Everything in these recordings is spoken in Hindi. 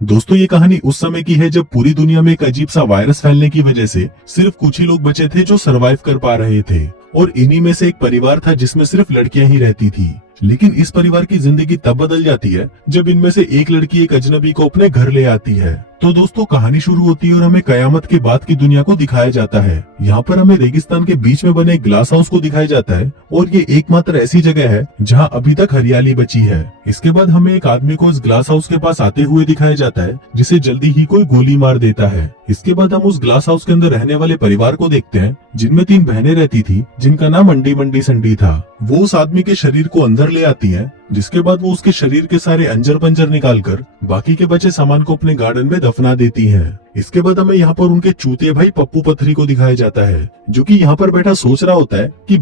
दोस्तों ये कहानी उस समय की है जब पूरी दुनिया में एक अजीब सा वायरस फैलने की वजह से सिर्फ कुछ ही लोग बचे थे जो सरवाइव कर पा रहे थे। और इन्हीं में से एक परिवार था जिसमें सिर्फ लड़कियां ही रहती थी। लेकिन इस परिवार की जिंदगी तब बदल जाती है जब इनमें से एक लड़की एक अजनबी को अपने घर ले आती है। तो दोस्तों कहानी शुरू होती है और हमें कयामत के बाद की दुनिया को दिखाया जाता है। यहाँ पर हमें रेगिस्तान के बीच में बने एक ग्लास हाउस को दिखाया जाता है और ये एकमात्र ऐसी जगह है जहाँ अभी तक हरियाली बची है। इसके बाद हमें एक आदमी को इस ग्लास हाउस के पास आते हुए दिखाया जाता है जिसे जल्दी ही कोई गोली मार देता है। इसके बाद हम उस ग्लास हाउस के अंदर रहने वाले परिवार को देखते हैं जिनमें 3 बहनें रहती थी जिनका नाम अंडी मंडी संडी था। वो उस आदमी के शरीर को अंदर ले आती है जिसके बाद वो उसके शरीर के सारे अंजर पंजर निकालकर बाकी के बचे सामान को अपने गार्डन में दफना देती हैं। इसके बाद हमें यहाँ पर उनके चूतिए भाई पप्पू पथरी को दिखाया जाता है जो कि यहाँ पर बैठा सोच रहा होता है कि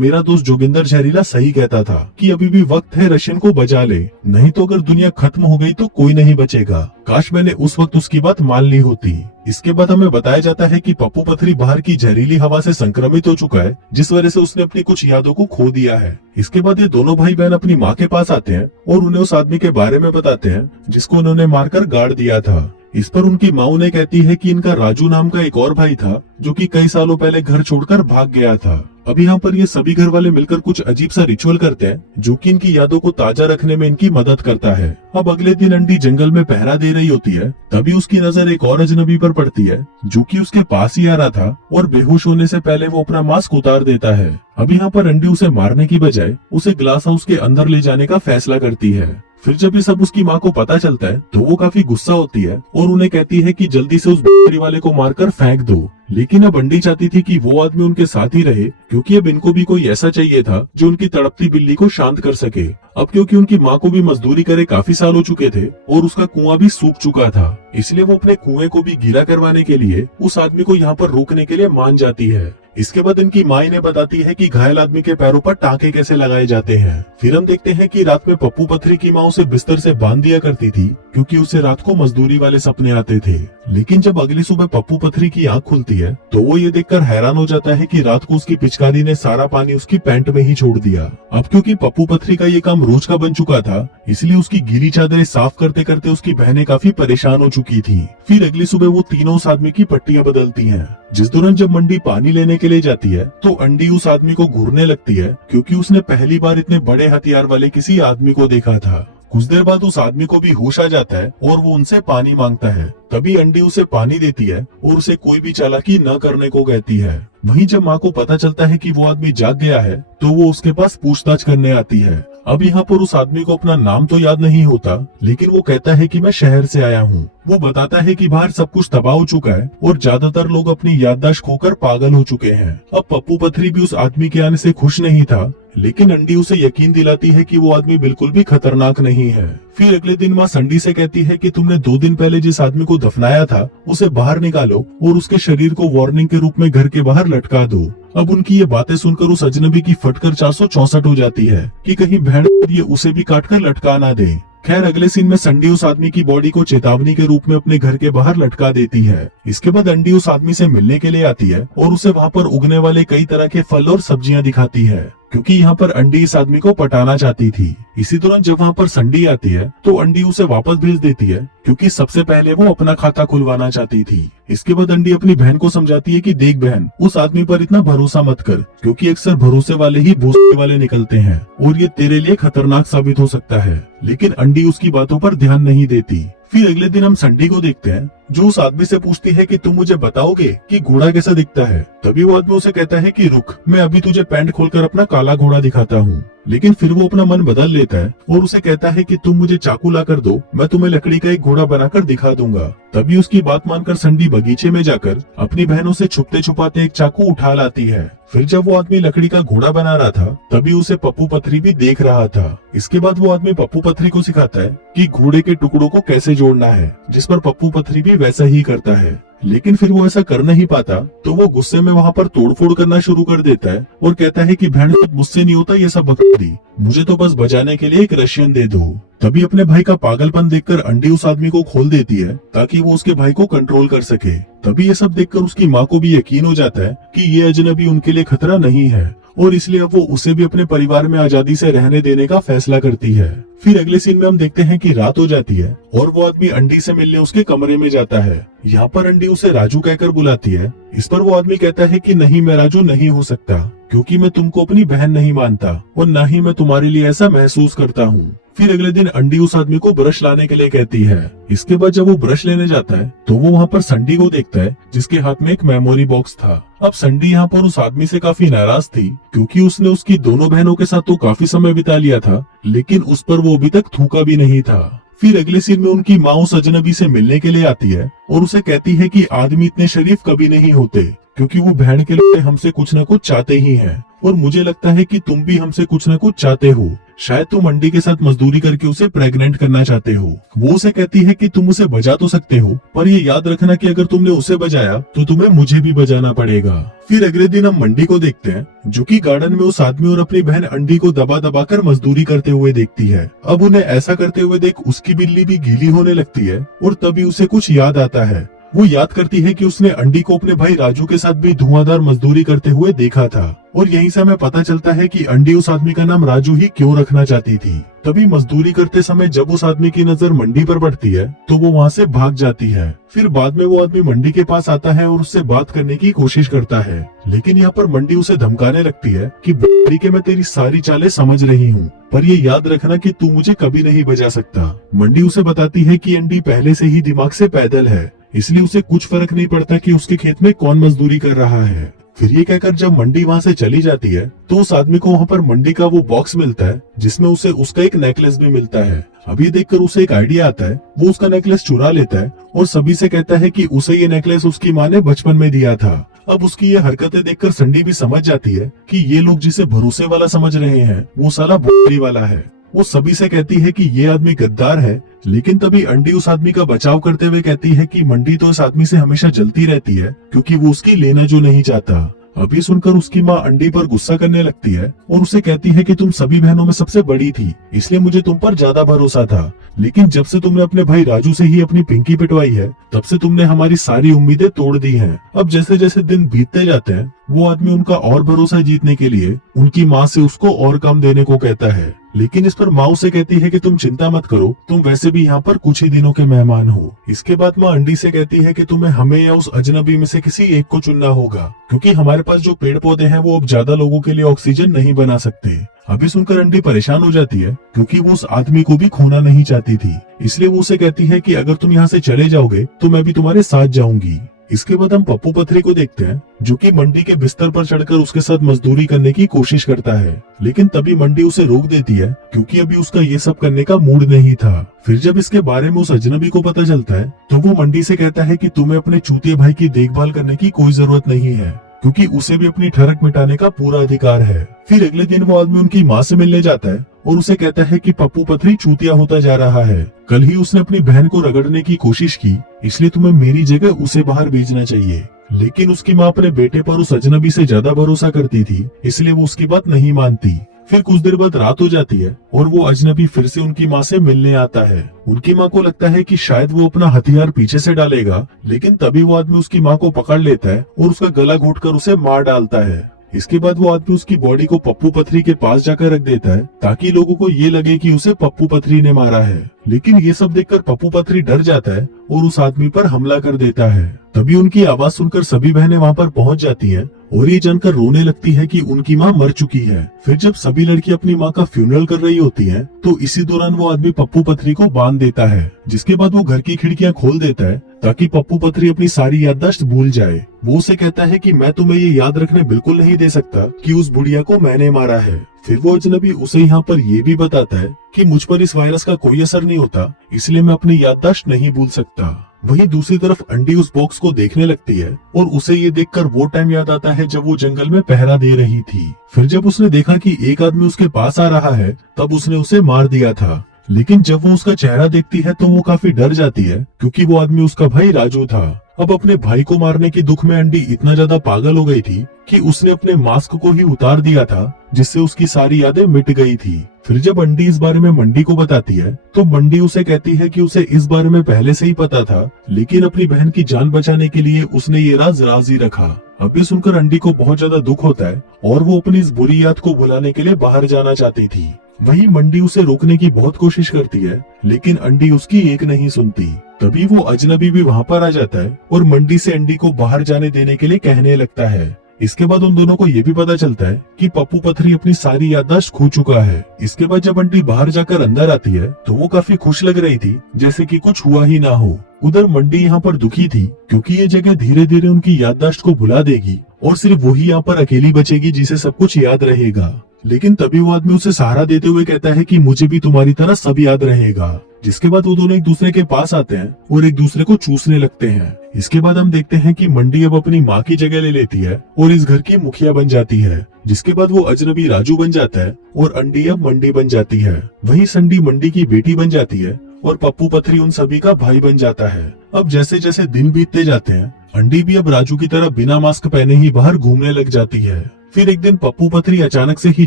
मेरा दोस्त जोगिंदर जहरीला सही कहता था कि अभी भी वक्त है रशियन को बचा ले, नहीं तो अगर दुनिया खत्म हो गई तो कोई नहीं बचेगा। काश मैंने उस वक्त उसकी बात मान ली होती। इसके बाद हमें बताया जाता है कि पप्पू पथरी बाहर की जहरीली हवा से संक्रमित हो चुका है जिस वजह से उसने अपनी कुछ यादों को खो दिया है। इसके बाद ये दोनों भाई बहन अपनी माँ के पास आते हैं और उन्हें उस आदमी के बारे में बताते हैं जिसको उन्होंने मारकर गाड़ दिया था। इस पर उनकी माँ उन्हें कहती है कि इनका राजू नाम का एक और भाई था जो कि कई सालों पहले घर छोड़कर भाग गया था। अब यहाँ पर ये सभी घर वाले मिलकर कुछ अजीब सा रिचुअल करते हैं जो कि इनकी यादों को ताजा रखने में इनकी मदद करता है। अब अगले दिन अंडी जंगल में पहरा दे रही होती है, तभी उसकी नजर एक और अजनबी पर पड़ती है जो कि उसके पास ही आ रहा था और बेहोश होने से पहले वो अपना मास्क उतार देता है। अब यहाँ पर अंडी उसे मारने की बजाय उसे ग्लास हाउस के अंदर ले जाने का फैसला करती है। फिर जब ये सब उसकी माँ को पता चलता है तो वो काफी गुस्सा होती है और उन्हें कहती है कि जल्दी से उस बकरी वाले को मारकर फेंक दो। लेकिन अब अंडी चाहती थी कि वो आदमी उनके साथ ही रहे क्योंकि अब इनको भी कोई ऐसा चाहिए था जो उनकी तड़पती बिल्ली को शांत कर सके। अब क्योंकि उनकी माँ को भी मजदूरी करे काफी साल हो चुके थे और उसका कुआं भी सूख चुका था, इसलिए वो अपने कुएं को भी गीला करवाने के लिए उस आदमी को यहाँ पर रोकने के लिए मान जाती है। इसके बाद इनकी माँ इन्हें बताती है कि घायल आदमी के पैरों पर टांके कैसे लगाए जाते हैं। फिर हम देखते हैं कि रात में पप्पू पथरी की माँ उसे बिस्तर से बांध दिया करती थी क्योंकि उसे रात को मजदूरी वाले सपने आते थे। लेकिन जब अगली सुबह पप्पू पथरी की आंख खुलती है तो वो ये देखकर हैरान हो जाता है कि रात को उसकी पिचकारी ने सारा पानी उसकी पैंट में ही छोड़ दिया। अब क्योंकि पप्पू पथरी का ये काम रोज का बन चुका था इसलिए उसकी गीली चादरें साफ करते करते उसकी बहनें काफी परेशान हो चुकी थी। फिर अगली सुबह वो तीनों उस आदमी की पट्टियां बदलती हैं। जिस दौरान जब मंडी पानी लेने के लिए जाती है तो अंडी उस आदमी को घूरने लगती है क्योंकि उसने पहली बार इतने बड़े हथियार वाले किसी आदमी को देखा था। कुछ देर बाद उस आदमी को भी होश आ जाता है और वो उनसे पानी मांगता है। तभी अंडी उसे पानी देती है और उसे कोई भी चालाकी न करने को कहती है। वहीं जब माँ को पता चलता है कि वो आदमी जाग गया है तो वो उसके पास पूछताछ करने आती है। अब यहाँ पर उस आदमी को अपना नाम तो याद नहीं होता लेकिन वो कहता है कि मैं शहर से आया हूँ। वो बताता है कि बाहर सब कुछ तबाह हो चुका है और ज्यादातर लोग अपनी याददाश्त खोकर पागल हो चुके हैं। अब पप्पू पथरी भी उस आदमी के आने से खुश नहीं था लेकिन अंडी उसे यकीन दिलाती है कि वो आदमी बिल्कुल भी खतरनाक नहीं है। फिर अगले दिन माँ संडी से कहती है कि तुमने 2 दिन पहले जिस आदमी को दफनाया था उसे बाहर निकालो और उसके शरीर को वार्निंग के रूप में घर के बाहर लटका दो। अब उनकी ये बातें सुनकर उस अजनबी की फटकर 464 हो जाती है कि कहीं बहन ये उसे भी काटकर लटका ना दे। खैर अगले सीन में संडी उस आदमी की बॉडी को चेतावनी के रूप में अपने घर के बाहर लटका देती है। इसके बाद अंडी उस आदमी से मिलने के लिए आती है और उसे वहाँ पर उगने वाले कई तरह के फल और सब्जियां दिखाती है क्योंकि यहाँ पर अंडी इस आदमी को पटाना चाहती थी। इसी दौरान जब वहाँ पर संडी आती है तो अंडी उसे वापस भेज देती है क्योंकि सबसे पहले वो अपना खाता खुलवाना चाहती थी। इसके बाद अंडी अपनी बहन को समझाती है कि देख बहन, उस आदमी पर इतना भरोसा मत कर क्योंकि अक्सर भरोसे वाले ही भूसे वाले निकलते हैं और ये तेरे लिए खतरनाक साबित हो सकता है। लेकिन अंडी उसकी बातों पर ध्यान नहीं देती। फिर अगले दिन हम संडी को देखते हैं जो उस आदमी से पूछती है कि तुम मुझे बताओगे कि घोड़ा कैसा दिखता है। तभी वो आदमी उसे कहता है कि रुक, मैं अभी तुझे पैंट खोलकर अपना काला घोड़ा दिखाता हूँ। लेकिन फिर वो अपना मन बदल लेता है और उसे कहता है कि तुम मुझे चाकू ला कर दो, मैं तुम्हें लकड़ी का एक घोड़ा बनाकर दिखा दूंगा। तभी उसकी बात मानकर संडी बगीचे में जाकर अपनी बहनों से छुपते छुपाते एक चाकू उठा लाती है। फिर जब वो आदमी लकड़ी का घोड़ा बना रहा था तभी उसे पप्पू पथरी भी देख रहा था। इसके बाद वो आदमी पप्पू पथरी को सिखाता है कि घोड़े के टुकड़ों को कैसे जोड़ना है, जिस पर पप्पू पथरी भी वैसा ही करता है। लेकिन फिर वो ऐसा कर नहीं पाता तो वो गुस्से में वहाँ पर तोड़फोड़ करना शुरू कर देता है और कहता है कि बहन मुझसे नहीं होता ये सब बकवादी, मुझे तो बस बजाने के लिए एक रशियन दे दो। तभी अपने भाई का पागलपन देखकर अंडी उस आदमी को खोल देती है ताकि वो उसके भाई को कंट्रोल कर सके। तभी ये सब देखकर उसकी माँ को भी यकीन हो जाता है कि ये अजनबी उनके लिए खतरा नहीं है और इसलिए अब वो उसे भी अपने परिवार में आजादी से रहने देने का फैसला करती है। फिर अगले सीन में हम देखते हैं कि रात हो जाती है और वो आदमी अंडी से मिलने उसके कमरे में जाता है। यहाँ पर अंडी उसे राजू कहकर बुलाती है। इस पर वो आदमी कहता है कि नहीं, मैं राजू नहीं हो सकता, क्योंकि मैं तुमको अपनी बहन नहीं मानता और न ही मैं तुम्हारे लिए ऐसा महसूस करता हूँ। फिर अगले दिन अंडी उस आदमी को ब्रश लाने के लिए कहती है। इसके बाद जब वो ब्रश लेने जाता है तो वो वहाँ पर संडी को देखता है, जिसके हाथ में एक मेमोरी बॉक्स था। अब संडी यहाँ पर उस आदमी से काफी नाराज थी, क्योंकि उसने उसकी दोनों बहनों के साथ तो काफी समय बिता लिया था, लेकिन उस पर वो अभी तक थूका भी नहीं था। फिर अगले सीन में उनकी माँ उस अजनबी से मिलने के लिए आती है और उसे कहती है कि आदमी इतने शरीफ कभी नहीं होते, क्योंकि वो बहन के लिए हमसे कुछ न कुछ चाहते ही हैं, और मुझे लगता है कि तुम भी हमसे कुछ न कुछ चाहते हो। शायद तुम अंडी के साथ मजदूरी करके उसे प्रेग्नेंट करना चाहते हो। वो उसे कहती है कि तुम उसे बजा तो सकते हो, पर ये याद रखना कि अगर तुमने उसे बजाया तो तुम्हें मुझे भी बजाना पड़ेगा। फिर अगले दिन हम मंडी को देखते हैं, जो कि गार्डन में उस आदमी और अपनी बहन अंडी को दबा दबा कर मजदूरी करते हुए देखती है। अब उन्हें ऐसा करते हुए देख उसकी बिल्ली भी गीली होने लगती है और तभी उसे कुछ याद आता है। वो याद करती है कि उसने अंडी को अपने भाई राजू के साथ भी धुआंधार मजदूरी करते हुए देखा था, और यहीं से हमें पता चलता है कि अंडी उस आदमी का नाम राजू ही क्यों रखना चाहती थी। तभी मजदूरी करते समय जब उस आदमी की नजर मंडी पर पड़ती है तो वो वहाँ से भाग जाती है। फिर बाद में वो आदमी मंडी के पास आता है और उससे बात करने की कोशिश करता है, लेकिन यहाँ पर मंडी उसे धमकाने लगती है कि बड़ी के मैं तेरी सारी चालें समझ रही हूँ, पर ये याद रखना कि तू मुझे कभी नहीं बजा सकता। मंडी उसे बताती है कि अंडी पहले से ही दिमाग से पैदल है, इसलिए उसे कुछ फर्क नहीं पड़ता कि उसके खेत में कौन मजदूरी कर रहा है। फिर ये कहकर जब मंडी वहाँ से चली जाती है तो उस आदमी को वहाँ पर मंडी का वो बॉक्स मिलता है, जिसमें उसे उसका एक नेकलेस भी मिलता है। अब ये देखकर उसे एक आइडिया आता है, वो उसका नेकलेस चुरा लेता है और सभी से कहता है कि उसे ये नेकलेस उसकी माँ ने बचपन में दिया था। अब उसकी ये हरकतें देखकर संडी भी समझ जाती है कि ये लोग जिसे भरोसे वाला समझ रहे हैं वो साला भोली वाला है। वो सभी से कहती है कि ये आदमी गद्दार है, लेकिन तभी अंडी उस आदमी का बचाव करते हुए कहती है कि मंडी तो इस आदमी से हमेशा जलती रहती है, क्योंकि वो उसकी लेना जो नहीं चाहता। अभी सुनकर उसकी माँ अंडी पर गुस्सा करने लगती है और उसे कहती है कि तुम सभी बहनों में सबसे बड़ी थी, इसलिए मुझे तुम पर ज्यादा भरोसा था, लेकिन जब से तुमने अपने भाई राजू से ही अपनी पिंकी पिटवाई है तब से तुमने हमारी सारी उम्मीदें तोड़ दी हैं। अब जैसे जैसे दिन बीतते जाते हैं वो आदमी उनका और भरोसा जीतने के लिए उनकी माँ से उसको और काम देने को कहता है, लेकिन इस पर माँ उसे कहती है कि तुम चिंता मत करो, तुम वैसे भी यहाँ पर कुछ ही दिनों के मेहमान हो। इसके बाद माँ अंडी से कहती है कि तुम्हें हमें या उस अजनबी में से किसी एक को चुनना होगा, क्योंकि हमारे पास जो पेड़ पौधे हैं वो अब ज्यादा लोगों के लिए ऑक्सीजन नहीं बना सकते। अभी सुनकर अंडी परेशान हो जाती है, क्योंकि वो उस आदमी को भी खोना नहीं चाहती थी, इसलिए वो उसे कहती है कि अगर तुम यहाँ से चले जाओगे तो मैं भी तुम्हारे साथ जाऊंगी। इसके बाद हम पप्पू पथरी को देखते हैं, जो कि मंडी के बिस्तर पर चढ़कर उसके साथ मजदूरी करने की कोशिश करता है, लेकिन तभी मंडी उसे रोक देती है, क्योंकि अभी उसका ये सब करने का मूड नहीं था। फिर जब इसके बारे में उस अजनबी को पता चलता है तो वो मंडी से कहता है कि तुम्हें अपने चूतिया भाई की देखभाल करने की कोई जरूरत नहीं है, क्योंकि उसे भी अपनी ठरक मिटाने का पूरा अधिकार है। फिर अगले दिन वो आदमी उनकी माँ से मिलने जाता है और उसे कहता है कि पप्पू पथरी चूतिया होता जा रहा है, कल ही उसने अपनी बहन को रगड़ने की कोशिश की, इसलिए तुम्हें मेरी जगह उसे बाहर भेजना चाहिए। लेकिन उसकी माँ अपने बेटे पर उस अजनबी से ज्यादा भरोसा करती थी, इसलिए वो उसकी बात नहीं मानती। फिर कुछ देर बाद रात हो जाती है और वो अजनबी फिर से उनकी माँ से मिलने आता है। उनकी माँ को लगता है कि शायद वो अपना हथियार पीछे से डालेगा, लेकिन तभी वो आदमी उसकी माँ को पकड़ लेता है और उसका गला घोंटकर उसे मार डालता है। इसके बाद वो आदमी उसकी बॉडी को पप्पू पथरी के पास जाकर रख देता है, ताकि लोगों को ये लगे कि उसे पप्पू पथरी ने मारा है। लेकिन ये सब देखकर पप्पू पथरी डर जाता है और उस आदमी पर हमला कर देता है। तभी उनकी आवाज सुनकर सभी बहनें वहाँ पर पहुँच जाती हैं और ये जानकर रोने लगती है कि उनकी माँ मर चुकी है। फिर जब सभी लड़की अपनी माँ का फ्यूनरल कर रही होती हैं, तो इसी दौरान वो आदमी पप्पू पथरी को बांध देता है, जिसके बाद वो घर की खिड़कियाँ खोल देता है ताकि पप्पू पथरी अपनी सारी याददाश्त भूल जाए। वो उसे कहता है कि मैं तुम्हें ये याद रखने बिल्कुल नहीं दे सकता कि उस बुढ़िया को मैंने मारा है। फिर वो अजनबी उसे यहाँ पर ये भी बताता है कि मुझ पर इस वायरस का कोई असर नहीं होता, इसलिए मैं अपनी याददाश्त नहीं भूल सकता। वहीं दूसरी तरफ अंडी उस बॉक्स को देखने लगती है और उसे ये देखकर वो टाइम याद आता है जब वो जंगल में पहरा दे रही थी। फिर जब उसने देखा कि एक आदमी उसके पास आ रहा है तब उसने उसे मार दिया था, लेकिन जब वो उसका चेहरा देखती है तो वो काफी डर जाती है, क्योंकि वो आदमी उसका भाई राजू था। अब अपने भाई को मारने के दुख में अंडी इतना ज्यादा पागल हो गई थी कि उसने अपने मास्क को ही उतार दिया था, जिससे उसकी सारी यादें मिट गई थी। फिर जब अंडी इस बारे में मंडी को बताती है तो मंडी उसे कहती है कि उसे इस बारे में पहले से ही पता था, लेकिन अपनी बहन की जान बचाने के लिए उसने ये राज ही रखा। अभी सुनकर अंडी को बहुत ज्यादा दुख होता है और वो अपनी इस बुरी याद को भुलाने के लिए बाहर जाना चाहती थी। वहीं मंडी उसे रोकने की बहुत कोशिश करती है, लेकिन अंडी उसकी एक नहीं सुनती। तभी वो अजनबी भी वहाँ पर आ जाता है और मंडी से अंडी को बाहर जाने देने के लिए कहने लगता है। इसके बाद उन दोनों को ये भी पता चलता है कि पप्पू पथरी अपनी सारी याददाश्त खो चुका है। इसके बाद जब अंडी बाहर जाकर अंदर आती है तो वो काफी खुश लग रही थी, जैसे कि कुछ हुआ ही ना हो। उधर मंडी यहाँ पर दुखी थी, क्योंकि ये जगह धीरे धीरे उनकी याददाश्त को भुला देगी और सिर्फ वही यहाँ पर अकेली बचेगी जिसे सब कुछ याद रहेगा। लेकिन तभी वो आदमी उसे सहारा देते हुए कहता है कि मुझे भी तुम्हारी तरह सब याद रहेगा। जिसके बाद वो दोनों एक दूसरे के पास आते हैं और एक दूसरे को चूसने लगते हैं। इसके बाद हम देखते हैं कि मंडी अब अपनी माँ की जगह ले लेती है और इस घर की मुखिया बन जाती है। जिसके बाद वो अजनबी राजू बन जाता है और अंडी अब मंडी बन जाती है। वहीं संडी मंडी की बेटी बन जाती है और पप्पू पथरी उन सभी का भाई बन जाता है। अब जैसे जैसे दिन बीतते जाते हैं, अंडी भी अब राजू की तरह बिना मास्क पहने ही बाहर घूमने लग जाती है। फिर एक दिन पप्पू पथरी अचानक से ही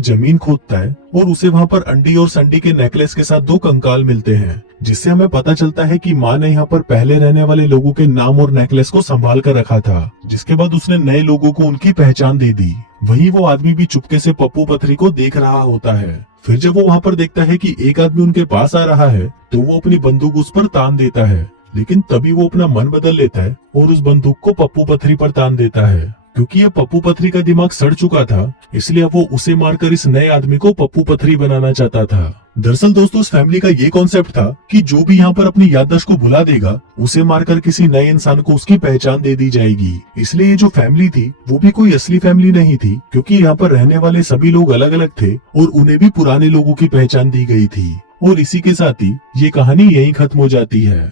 जमीन खोदता है और उसे वहाँ पर अंडी और संडी के नेकलेस के साथ 2 कंकाल मिलते हैं, जिससे हमें पता चलता है कि माँ ने यहाँ पर पहले रहने वाले लोगों के नाम और नेकलेस को संभाल कर रखा था। जिसके बाद उसने नए लोगों को उनकी पहचान दे दी। वहीं वो आदमी भी चुपके से पप्पू पथरी को देख रहा होता है। फिर जब वो वहाँ पर देखता है कि एक आदमी उनके पास आ रहा है तो वो अपनी बंदूक उस पर तान देता है, लेकिन तभी वो अपना मन बदल लेता है और उस बंदूक को पप्पू पथरी पर तान देता है। क्योंकि ये पप्पू पथरी का दिमाग सड़ चुका था, इसलिए वो उसे मारकर इस नए आदमी को पप्पू पथरी बनाना चाहता था। दरअसल दोस्तों, उस फैमिली का ये कॉन्सेप्ट था कि जो भी यहाँ पर अपनी याददाश्त को भुला देगा, उसे मारकर किसी नए इंसान को उसकी पहचान दे दी जाएगी। इसलिए ये जो फैमिली थी वो भी कोई असली फैमिली नहीं थी, क्योंकि यहाँ पर रहने वाले सभी लोग अलग अलग थे और उन्हें भी पुराने लोगों की पहचान दी गई थी। और इसी के साथ ही ये कहानी यहीं खत्म हो जाती है।